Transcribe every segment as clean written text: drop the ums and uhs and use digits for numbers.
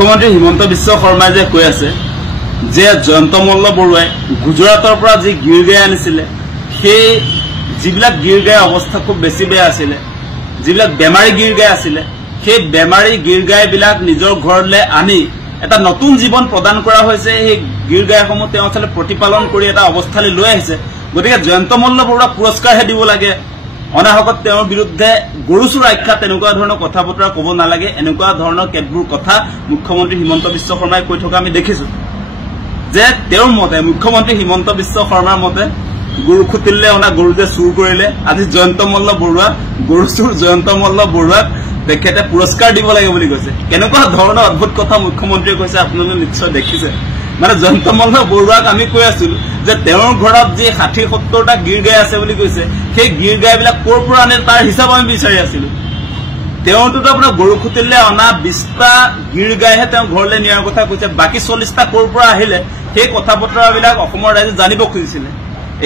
মুখ্যমন্ত্ৰী হিমন্ত বিশ্ব শৰ্মাই যে কৈ আছে যে জয়ন্ত মল্ল বৰুৱাই গুজৰাটৰ পৰা যি গিৰ গাই আনিছিলে সেই যিবিলাক গিৰ গাই অৱস্থা খুব বেছি বেয়া আছিলে যিবিলাক বেমাৰী গিৰ গাই আছিলে সেই বেমাৰী গিৰ গাইবিলাক নিজৰ ঘৰলৈ আনি এটা নতুন জীৱন প্ৰদান কৰা হৈছে সেই গিৰ গাইসমূহ তেওঁ আসলে প্ৰতিপালন কৰি এটা অৱস্থালৈ লৈ আহিছে গতিকে জয়ন্ত মল্ল বৰুৱাক পুৰস্কাৰহে দিব লাগে অনাহকত তেওঁৰ বিৰুদ্ধে গৰু চুৰ আখ্যা তেনেকুৱা ধৰণৰ কথা বতৰা ক'ব নালাগে এনেকুৱা ধৰণৰ কেতবোৰ কথা মুখ্যমন্ত্ৰী হিমন্ত বিশ্ব শৰ্মাই কৈ থকা আমি দেখিছো যে তেওঁৰ মতে মুখ্যমন্ত্ৰী হিমন্ত বিশ্ব শৰ্মাৰ মতে গৰু খুটিলে অনা গৰু যে চুৰ কৰিলে আজি জয়ন্ত মল্ল বৰুৱা গৰু চুৰ জয়ন্ত মল্ল বৰুৱাক তেখেতে পুৰস্কাৰ দিব লাগে বুলি কৈছে কেনেকুৱা ধৰণৰ অদ্ভুত কথা মুখ্যমন্ত্ৰীয়ে কৈছে আপোনালোকে নিশ্চয় দেখিছে মানে জয়ন্ত মল্ল বৰুৱাক আমি কৈ আছিলো যে তেওঁৰ ঘৰত যি ৬০-৭০টা গিৰ গাই আছে বুলি কৈছে সেই গিৰ গাইবিলাক ক'ৰ পৰা আনে তাৰ হিচাপ আমি বিচাৰি আছিলো তেওঁটোতো আপোনাৰ গৰু খুটিলে অনা ২০টা গিৰ গাইহে তেওঁ ঘৰলৈ নিয়াৰ কথা কৈছে বাকী ৪০টা ক'ৰ পৰা আহিলে সেই কথা বতৰাবিলাক অসমৰ ৰাইজে জানিব খুজিছিলে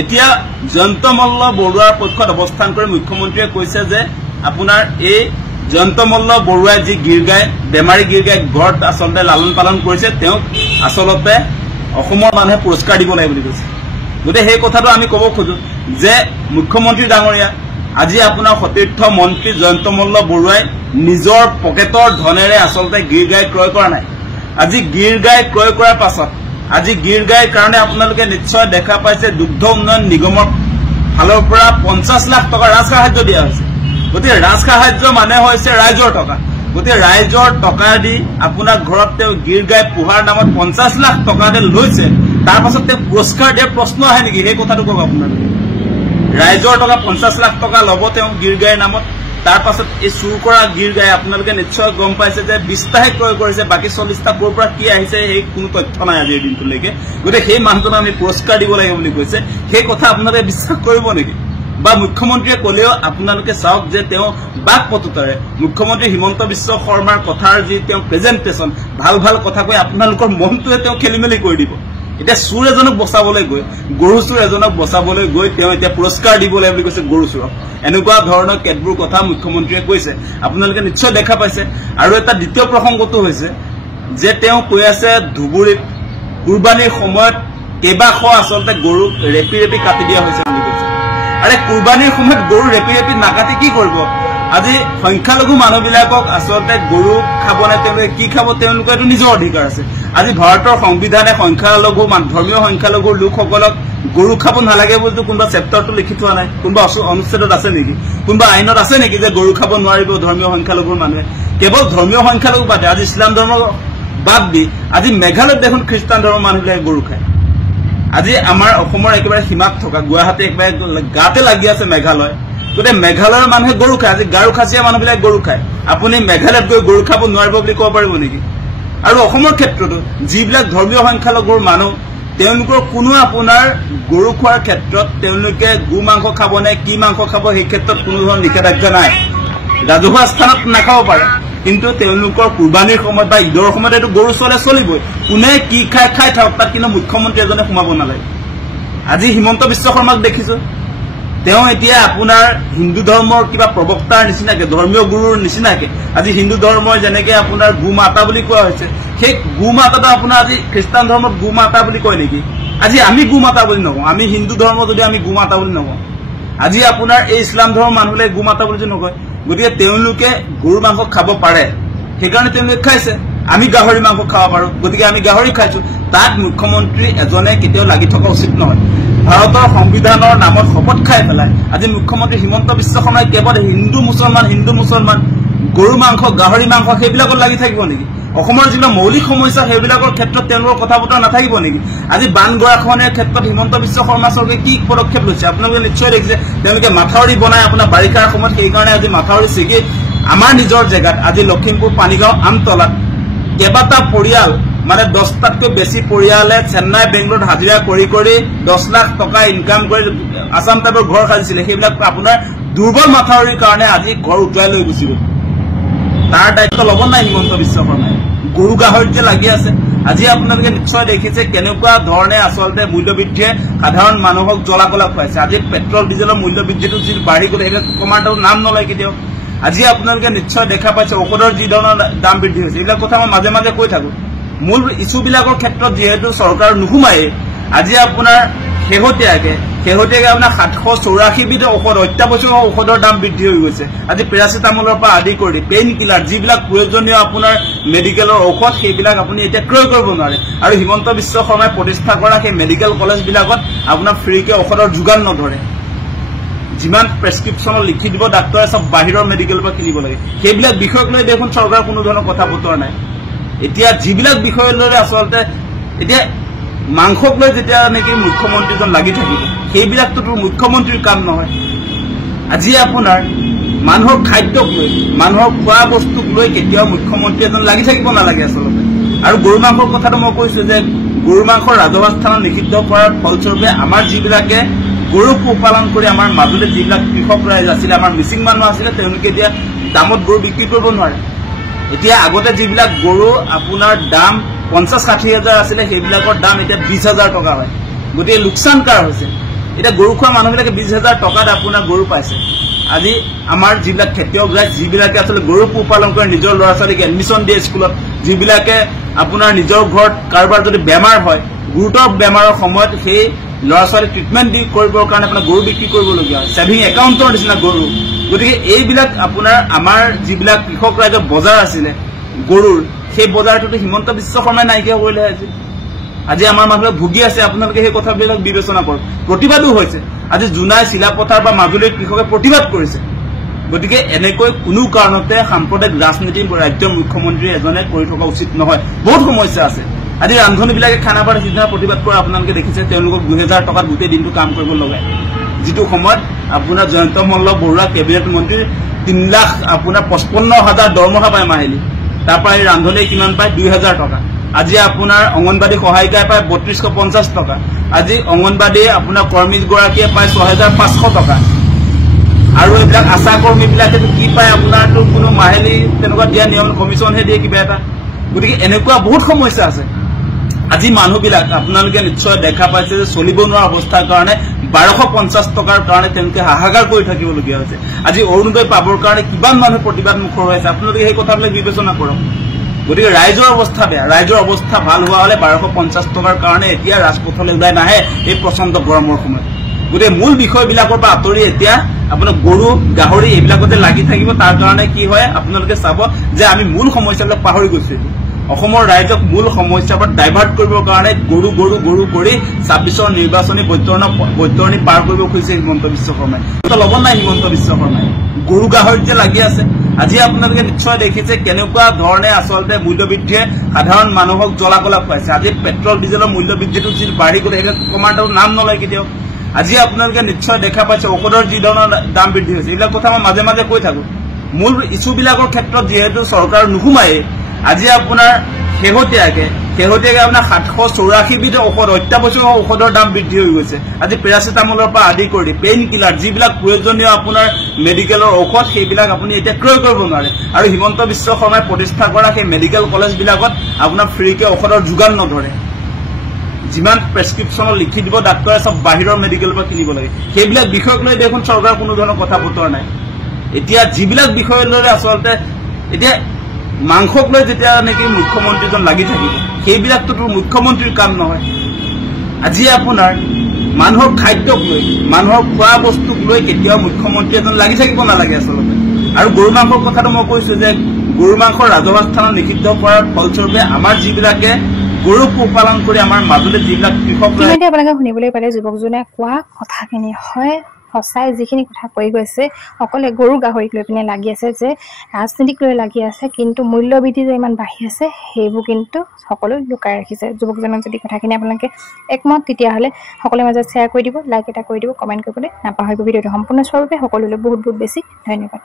এতিয়া জয়ন্ত মল্ল বৰুৱাৰ পক্ষত অৱস্থান কৰি মুখ্যমন্ত্ৰীয়ে কৈছে যে আপোনাৰ এই জয়ন্ত মল্ল বৰুৱাই যি গিৰ গাই বেমাৰী গিৰ গাই ঘৰত আচলতে লালন পালন কৰিছে তেওঁক আচলতে অসমৰ মানুহে পুৰস্কাৰ দিব লাগে বুলি কৈছে গতিকে সেই কথাটো আমি ক'ব খোজো যে মুখ্যমন্ত্ৰী ডাঙৰীয়া আজি আপোনাৰ সতীৰ্থ মন্ত্ৰী জয়ন্ত মল্ল বৰুৱাই নিজৰ পকেটৰ ধনেৰে আচলতে গিৰ গাই ক্ৰয় কৰা নাই আজি গিৰ গাই ক্ৰয় কৰাৰ পাছত আজি গিৰ গাইৰ কাৰণে আপোনালোকে নিশ্চয় দেখা পাইছে দুগ্ধ উন্নয়ন নিগমৰ ফালৰ পৰা ৫০ লাখ টকা ৰাজসাহায্য দিয়া হৈছে গতিকে ৰাজসাহায্য মানে হৈছে ৰাইজৰ টকা গতিকে ৰাইজৰ টকা দি আপোনাৰ ঘৰত তেওঁ গিৰ গাই পোহাৰ নামত ৫০ লাখ টকা লৈছে তাৰ পাছত তেওঁ পুৰস্কাৰ দিয়াৰ প্ৰশ্ন আহে নেকি সেই কথাটো কওক আপোনালোকে ৰাইজৰ টকা ৫০ লাখ টকা ল'ব তেওঁ গিৰ গাইৰ নামত তাৰ পাছত এই চুৰ কৰা গিৰ গাই আপোনালোকে নিশ্চয় গম পাইছে যে ২০টাহে ক্ৰয় কৰিছে বাকী ৪০টা ক'ৰ পৰা কি আহিছে সেই কোনো তথ্য নাই আজিৰ দিনটোলৈকে গতিকে সেই মানুহজনক আমি পুৰস্কাৰ দিব লাগে বুলি কৈছে সেই কথা আপোনালোকে বিশ্বাস কৰিব নেকি বা মুখ্যমন্ত্ৰীয়ে ক'লেও আপোনালোকে চাওক যে তেওঁ বাক পতুতাৰে মুখ্যমন্ত্ৰী হিমন্ত বিশ্ব শৰ্মাৰ কথাৰ যি তেওঁ প্ৰেজেণ্টেশ্যন ভাল ভাল কথা কৈ আপোনালোকৰ মনটোৱে তেওঁ খেলিমেলি কৰি দিব এতিয়া চুৰ এজনক বচাবলৈ গৈ গৰু চুৰ এজনক বচাবলৈ গৈ তেওঁ এতিয়া পুৰস্কাৰ দিব লাগে বুলি কৈছে গৰু চুৰক এনেকুৱা ধৰণৰ কেতবোৰ কথা মুখ্যমন্ত্ৰীয়ে কৈছে আপোনালোকে নিশ্চয় দেখা পাইছে আৰু এটা দ্বিতীয় প্ৰসংগটো হৈছে যে তেওঁ কৈ আছে ধুবুৰীত কুৰবানীৰ সময়ত কেইবাশ আচলতে গৰু ৰেপি ৰেপি কাটি দিয়া হৈছে বুলি কৈছে আৰে কুৰবানীৰ সময়ত গৰু ৰেপি ৰেপি নাকাটি কি কৰিব আজি সংখ্যালঘু মানুহবিলাকক আচলতে গৰু খাবনে তেওঁলোকে কি খাব তেওঁলোকৰ নিজৰ অধিকাৰ আছে আজি ভাৰতৰ সংবিধানে সংখ্যালঘু ধৰ্মীয় সংখ্যালঘু লোকসকলক গৰু খাব নালাগে বুলি কোনোবা চেপ্টাৰটো লিখি থোৱা নাই কোনোবা অনুচ্ছেদত আছে নেকি কোনোবা আইনত আছে নেকি যে গৰু খাব নোৱাৰিব ধৰ্মীয় সংখ্যালঘুৰ মানুহে কেৱল ধৰ্মীয় সংখ্যালঘু বাদে আজি ইছলাম ধৰ্ম বাদ দি আজি মেঘালয়ত দেখোন খ্ৰীষ্টান ধৰ্মৰ মানুহবিলাকে গৰু খায় আজি আমাৰ অসমৰ একেবাৰে সীমাত থকা গুৱাহাটী একেবাৰে গাতে লাগি আছে মেঘালয় গতিকে মেঘালয়ৰ মানুহে গৰু খায় আজি গাৰো খাচীয়া মানুহবিলাক গৰু খায় আপুনি মেঘালয়ত গৈ গৰু খাব নোৱাৰিব বুলি ক'ব পাৰিব নেকি আৰু অসমৰ ক্ষেত্ৰতো যিবিলাক ধৰ্মীয় সংখ্যালঘুৰ মানুহ তেওঁলোকৰ কোনো আপোনাৰ গৰু খোৱাৰ ক্ষেত্ৰত তেওঁলোকে গো মাংস খাব নে কি মাংস খাব সেই ক্ষেত্ৰত কোনো ধৰণৰ নিষেধাজ্ঞা নাই ৰাজহুৱা স্থানত নাখাব পাৰে কিন্তু তেওঁলোকৰ কুৰবানীৰ সময়ত বা ঈদৰ সময়ত এইটো গৰু চলিবই কোনে কি খাই খাই থাকক তাত কিন্তু মুখ্যমন্ত্ৰী এজনে সোমাব নালাগে আজি হিমন্ত বিশ্ব শৰ্মাক দেখিছো তেওঁ এতিয়া আপোনাৰ হিন্দু ধৰ্মৰ কিবা প্ৰবক্তাৰ নিচিনাকে ধৰ্মীয় গুৰুৰ নিচিনাকে আজি হিন্দু ধৰ্মৰ যেনেকে আপোনাৰ গো মাতা বুলি কোৱা হৈছে সেই গো মাতাটো আপোনাৰ আজি খ্ৰীষ্টান ধৰ্মত গো মাতা বুলি কয় নেকি আজি আমি গো মাতা বুলি নকওঁ আমি হিন্দু ধৰ্ম যদি আমি গো মাতা বুলি নকওঁ আজি আপোনাৰ এই ইছলাম ধৰ্মৰ মানুহলে গো মাতা বুলি নকয় গতিকে তেওঁলোকে গৰুৰ মাংস খাব পাৰে সেইকাৰণে তেওঁলোকে খাইছে আমি গাহৰি মাংস খাব পাৰো গতিকে আমি গাহৰি খাইছো তাত মুখ্যমন্ত্ৰী এজনে কেতিয়াও লাগি থকা উচিত নহয় ভাৰতৰ সংবিধানৰ নামত শপত খাই পেলাই আজি মুখ্যমন্ত্ৰী হিমন্ত বিশ্ব শৰ্মাই কেৱল হিন্দু মুছলমান গৰু মাংস গাহৰি মাংস সেইবিলাকত লাগি থাকিব নেকি অসমৰ যিবিলাক মৌলিক সমস্যা সেইবিলাকৰ ক্ষেত্ৰত তেওঁলোকৰ কথা বতৰা নাথাকিব নেকি আজি বান গৰাখহনীয়াৰ ক্ষেত্ৰত হিমন্ত বিশ্ব শৰ্মা চৰকাৰে কি পদক্ষেপ লৈছে আপোনালোকে নিশ্চয় দেখিছে তেওঁলোকে মাথাউৰি বনাই আপোনাৰ বাৰিষাৰ সময়ত সেইকাৰণে আজি মাথাউৰি ছিগি আমাৰ নিজৰ জেগাত আজি লখিমপুৰ পানীগাঁও আমতলাত কেইবাটা পৰিয়াল মানে 10টাতকৈ বেছি পৰিয়ালে চেন্নাই বেংগলোৰত হাজিৰা কৰি 10 লাখ টকা ইনকাম কৰি আসাম টাইপৰ ঘৰ সাজিছিলে সেইবিলাক আপোনাৰ দুৰ্বল মাথাউৰিৰ কাৰণে আজি ঘৰ উটুৱাই লৈ গুচি গ'ল তাৰ দায়িত্ব ল'ব নাই হিমন্ত বিশ্ব শৰ্মাই গৰু গাহৰিতে লাগি আছে আজি আপোনালোকে নিশ্চয় দেখিছে কেনেকুৱা ধৰণে আচলতে মূল্যবৃদ্ধিয়ে সাধাৰণ মানুহক জ্বলা কলা খুৱাইছে আজি পেট্ৰল ডিজেলৰ মূল্যবৃদ্ধিটো যি বাঢ়ি গ'লে সেইটো কমাৰ নাম নলয় কেতিয়াও আজি আপোনালোকে নিশ্চয় দেখা পাইছে ঔষধৰ যি ধৰণৰ দাম বৃদ্ধি হৈছে এইবিলাক কথা মই মাজে মাজে কৈ থাকো মূল ইস্যুবিলাকৰ ক্ষেত্ৰত যিহেতু চৰকাৰ নুসুমায়ে আজি আপোনাৰ শেহতীয়াকে আপোনাৰ 784 বিধ ঔষধ অত্যাৱশ্যকীয় ঔষধৰ দাম বৃদ্ধি হৈ গৈছে আজি পেৰাচিটামলৰ পৰা আদি কৰি পেইন কিলাৰ যিবিলাক প্ৰয়োজনীয় আপোনাৰ মেডিকেলৰ ঔষধ সেইবিলাক আপুনি এতিয়া ক্ৰয় কৰিব নোৱাৰে আৰু হিমন্ত বিশ্ব শৰ্মাই প্ৰতিষ্ঠা কৰা সেই মেডিকেল কলেজবিলাকত আপোনাৰ ফ্ৰীকে ঔষধৰ যোগান নধৰে যিমান প্ৰেছক্ৰিপশ্যন লিখি দিব ডাক্তৰে সব বাহিৰৰ মেডিকেলৰ পৰা কিনিব লাগে সেইবিলাক বিষয়ক লৈ দেখোন চৰকাৰ কোনো ধৰণৰ কথা বতৰা নাই এতিয়া যিবিলাক বিষয় লৈ আচলতে এতিয়া মাংসক লৈ যেতিয়া নেকি মুখ্যমন্ত্ৰীজন লাগি থাকিব সেইবিলাকতো মুখ্যমন্ত্ৰীৰ কাম নহয় আজি আপোনাৰ মানুহৰ খাদ্যক লৈ মানুহৰ খোৱা বস্তুক লৈ কেতিয়াও মুখ্যমন্ত্ৰী এজন লাগি থাকিব নালাগে আচলতে আৰু গৰু মাংসৰ কথাটো মই কৈছো যে গৰু মাংসৰ ৰাজহুৱা স্থানত নিষিদ্ধ কৰাৰ ফলস্বৰূপে আমাৰ যিবিলাকে গৰু পোহপালন কৰি আমাৰ মাজুলীত যিবিলাক কৃষক ৰাইজ আছিলে আমাৰ মিচিং মানুহ আছিলে তেওঁলোকে এতিয়া দামত গৰু বিক্ৰী কৰিব নোৱাৰে এতিয়া আগতে যিবিলাক গৰু আপোনাৰ দাম 50-60 হাজাৰ আছিলে সেইবিলাকৰ দাম এতিয়া 20,000 টকা হয় গতিকে লোকচানকাৰ হৈছে এতিয়া গৰু খোৱা মানুহবিলাকে 20,000 টকাত আপোনাৰ গৰু পাইছে আজি আমাৰ যিবিলাক খেতিয়ক ৰাইজ যিবিলাকে আচলতে গৰু পোহপালন কৰি নিজৰ ল'ৰা ছোৱালীক এডমিশ্যন দিয়ে স্কুলত যিবিলাকে আপোনাৰ নিজৰ ঘৰত কাৰোবাৰ যদি বেমাৰ হয় গুৰুতৰ বেমাৰৰ সময়ত সেই ল'ৰা ছোৱালী ট্ৰিটমেণ্ট দি কৰিবৰ কাৰণে আপোনাৰ গৰু বিক্ৰী কৰিবলগীয়া হয় ছেভিং একাউণ্টৰ নিচিনা গৰু গতিকে এইবিলাক আপোনাৰ আমাৰ যিবিলাক কৃষক ৰাইজৰ বজাৰ আছিলে গৰুৰ সেই বজাৰটোতো হিমন্ত বিশ্ব শৰ্মাই নাইকিয়া কৰিলে আজি আমাৰ মানুহে ভুগি আছে আপোনালোকে সেই কথাবিলাক বিবেচনা কৰক প্ৰতিবাদো হৈছে আজি জুনাই চিলাপথাৰ বা মাজুলীৰ কৃষকে প্ৰতিবাদ কৰিছে গতিকে এনেকৈ কোনো কাৰণতে সাম্প্ৰদায়িক ৰাজনীতি ৰাজ্যৰ মুখ্যমন্ত্ৰী এজনে কৰি থকা উচিত নহয় বহুত সমস্যা আছে আজি ৰান্ধনীবিলাকে খানা বাৰ সিদিনা প্ৰতিবাদ কৰা আপোনালোকে দেখিছে তেওঁলোকক 2,000 টকাত গোটেই দিনটো কাম কৰিব লগায় যিটো সময়ত আপোনাৰ জয়ন্ত মল্ল বৰুৱা কেবিনেট মন্ত্ৰী 3 লাখ আপোনাৰ 55,000 দৰমহা পায় মাহিলী তাৰপৰা এই ৰান্ধনীয়ে কিমান পায় 2,000 টকা আজি আপোনাৰ অংগনবাদী সহায়িকাই পায় 3250 টকা আজি অংগনবাদী আপোনাৰ কৰ্মীগৰাকীয়ে পায় 6,500 টকা আৰু এইবিলাক আশা কৰ্মীবিলাকে কি পায় আপোনাৰতো কোনো মাহিলী তেনেকুৱা দিয়া নিয়ম কমিশ্যনহে দিয়ে কিবা এটা গতিকে এনেকুৱা বহুত সমস্যা আছে আজি মানুহবিলাক আপোনালোকে নিশ্চয় দেখা পাইছে যে চলিব নোৱাৰা অৱস্থাৰ কাৰণে 1250 টকাৰ কাৰণে তেওঁলোকে হাহাকাৰ কৰি থাকিবলগীয়া হৈছে আজি অৰুণোদয় পাবৰ কাৰণে কিমান মানুহ প্ৰতিবাদ মুখৰ হৈ আছে আপোনালোকে সেই কথাবিলাক বিবেচনা কৰক গতিকে ৰাইজৰ অৱস্থা বেয়া ৰাইজৰ অৱস্থা ভাল হোৱা হলে 1250 টকাৰ কাৰণে এতিয়া ৰাজপথলৈ ওলাই নাহে এই প্ৰচণ্ড গৰমৰ সময়ত গতিকে মূল বিষয়বিলাকৰ পৰা আঁতৰি এতিয়া আপোনাৰ গৰু গাহৰি এইবিলাকতে লাগি থাকিব তাৰ কাৰণে কি হয় আপোনালোকে চাব যে আমি মূল সমস্যাবিলাক পাহৰি গৈছো অসমৰ ৰাইজক মূল সমস্যাৰ পৰা ডাইভাৰ্ট কৰিবৰ কাৰণে গৰু গৰু গৰু কৰি 26ৰ নিৰ্বাচনী বৈতৰণি পাৰ কৰিব খুজিছে হিমন্ত বিশ্ব শৰ্মাই ল'ব নাই হিমন্ত বিশ্ব শৰ্মাই গৰু গাহৰিত যে লাগি আছে আজি আপোনালোকে নিশ্চয় দেখিছে কেনেকুৱা ধৰণে আচলতে মূল্যবৃদ্ধিয়ে সাধাৰণ মানুহক জ্বলাকলা খুৱাইছে আজি পেট্ৰল ডিজেলৰ মূল্যবৃদ্ধিটো যি বাঢ়ি গ'লে সেইটো কমাৰ নাম নলয় কেতিয়াও আজি আপোনালোকে নিশ্চয় দেখা পাইছে ঔষধৰ যি ধৰণৰ দাম বৃদ্ধি হৈছে এইবিলাক কথা মই মাজে মাজে কৈ থাকো মূল ইস্যুবিলাকৰ ক্ষেত্ৰত যিহেতু চৰকাৰ নুসুমায়ে আজি আপোনাৰ শেহতীয়াকে আপোনাৰ 784 বিধ ঔষধ অত্যাৱশ্যকীয় ঔষধৰ দাম বৃদ্ধি হৈ গৈছে আজি পেৰাচিটামলৰ পৰা আদি কৰি পেইন কিলাৰ যিবিলাক প্ৰয়োজনীয় আপোনাৰ মেডিকেলৰ ঔষধ সেইবিলাক আপুনি এতিয়া ক্ৰয় কৰিব নোৱাৰে আৰু হিমন্ত বিশ্ব শৰ্মাই প্ৰতিষ্ঠা কৰা সেই মেডিকেল কলেজবিলাকত আপোনাৰ ফ্ৰীকে ঔষধৰ যোগান নধৰে যিমান প্ৰেছক্ৰিপশ্যন লিখি দিব ডাক্তৰে সব বাহিৰৰ মেডিকেলৰ পৰা কিনিব লাগে সেইবিলাক বিষয়ক লৈ দেখোন চৰকাৰ কোনো ধৰণৰ কথা বতৰা নাই এতিয়া যিবিলাক বিষয় লৈ আচলতে এতিয়া মাংসক লৈ যেতিয়া নেকি মুখ্যমন্ত্ৰীজন লাগি থাকিব সেইবিলাকতো মুখ্যমন্ত্ৰীৰ কাম নহয় আজি আপোনাৰ মানুহৰ খাদ্যক লৈ মানুহৰ খোৱা বস্তুক লৈ কেতিয়াও মুখ্যমন্ত্ৰী এজন লাগি থাকিব নালাগে আচলতে আৰু গৰু মাংসৰ কথাটো মই কৈছো যে গৰু মাংসৰ ৰাজহুৱা স্থানত নিষিদ্ধ কৰাৰ ফলস্বৰূপে আমাৰ যিবিলাকে গৰু পোহপালন কৰি আমাৰ মাজুলীত যিবিলাক কৃষক আপোনালোকে শুনিবলৈ পালে যুৱকজনে কোৱা কথাখিনি হয় সঁচাই যিখিনি কথা কৈ গৈছে সকলোৱে গৰু গাহৰিক লৈ পিনে লাগি আছে যে ৰাজনীতিক লৈ লাগি আছে কিন্তু মূল্যবৃদ্ধি যে ইমান বাঢ়ি আছে সেইবোৰ কিন্তু সকলো লুকাই ৰাখিছে যুৱকজনক যদি কথাখিনি আপোনালোকে একমত তেতিয়াহ'লে সকলোৰে মাজত শ্বেয়াৰ কৰি দিব লাইক এটা কৰি দিব কমেণ্ট কৰিবলৈ নাপাহৰিব ভিডিঅ'টো সম্পূৰ্ণ চোৱাৰ বাবে সকলোলৈ বহুত বহুত বেছি ধন্যবাদ